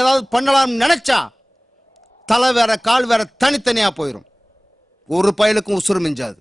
ஏதாவது பண்ணலாம்னு நினைச்சா தலை வேற கால் வேற தனித்தனியா போயிடும். ஒரு பயலுக்கும் உசுறு மிஞ்சாது.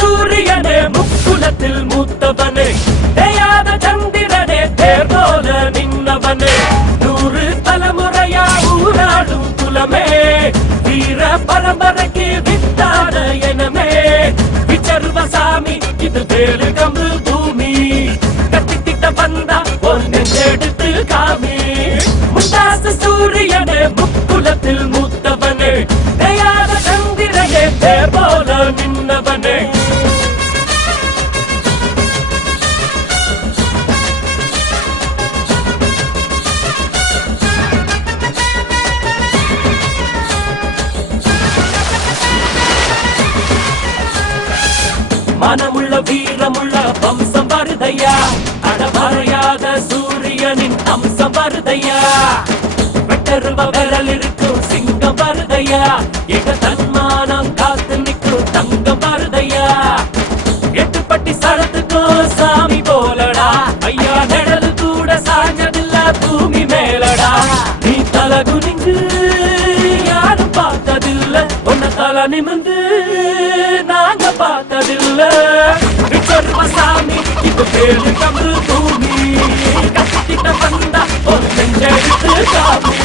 சூரியனே முக்குலத்தில் மூத்தவனே, தேயாத சந்திரனே, தேர் போல நின்னவனே, 100 தலைமுறையா ஊராடும் குலமே, வீர பரம்பரைக்கு வித்தான எனமே, விச்சர்வசாமி இது வேலு கம்பு பூமி, கத்தித்திட்ட வந்தா ஒன்னு எடுத்து காமி. முண்டாசு சூரியனே முக்குலத்தில் மூத்தவனே, தேயாத சந்திரனே, தேர் போல நின்னவனே. மனமுள்ள வீரமுள்ள வம்சம் வருதையா, அடமறையாத சூரியனின் அம்சம் வருதையா, வெட்டருவ விரல் இருக்கும் சிங்கம் வருதையா, எங்க தன்மானம் காத்து நிற்கும் தங்கம் வருதையா, எட்டுப்பட்டி சடத்துக்கும் சாமி போலடா, ஐயா நிழல் கூட சாஞ்சதில்ல பூமி மேலடா, நீ தலை குனிந்து யாரும் பார்த்ததில்ல, உன்ன தலை நிமிந்து நாங்க பார்த்ததில்ல, விச்சர்வசாமி இது வேலு கம்பு பூமி, கத்திட்ட வந்தா ஒரு நெஞ்செடுத்து காமி.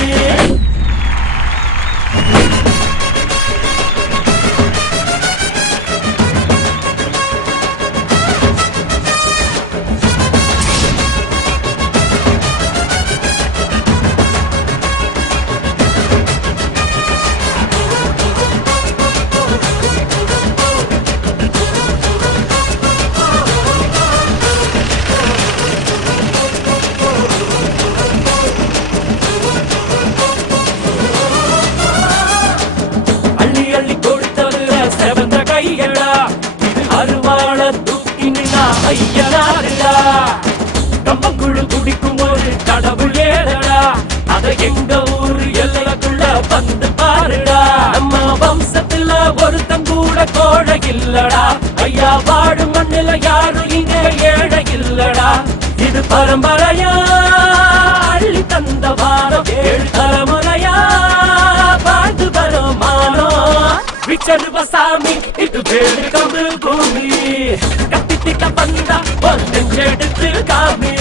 அருவாள தூக்கி நின்னா ஐயனாருடா, கம்பங்குழு குடிக்கும் ஒரு கடவுள் ஏறடா, அத எங்க ஊரு எல்லைக்குள்ள வந்து பாருடா, நம்ம வம்சத்துல ஒருத்தன் கூட கோழை இல்லடா, ஐயா வாடும் மண்ணில யாரும் இங்க ஏழை இல்லடா, இது பரம்பரையா அள்ளி தந்த வாரம், 7 தலைமுறையா வாழ்ந்து வரும் மானம், விச்சர்வசாமி இது வேலு கம்பு பூமி, கத்தித்திட்ட வந்தா ஒரு நெஞ்செடுத்து காமி.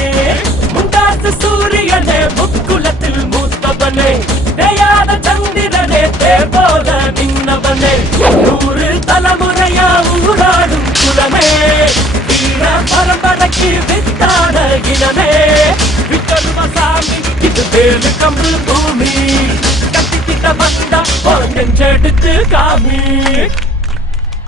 முண்டாசு சூரியனே முக்குலத்தில் மூத்தவனே, தேயாத சந்திரனே, தேர் போல நின்னவனே, 100 தலைமுறையா ஊராடும் குலமே, வீர பரம்பரைக்கு வித்தான இனமே, விச்சர்வசாமி இது வேலு கம்பு பூமி, கத்தித்திட்ட வந்தா ஒரு நெஞ்செடுத்து காமி.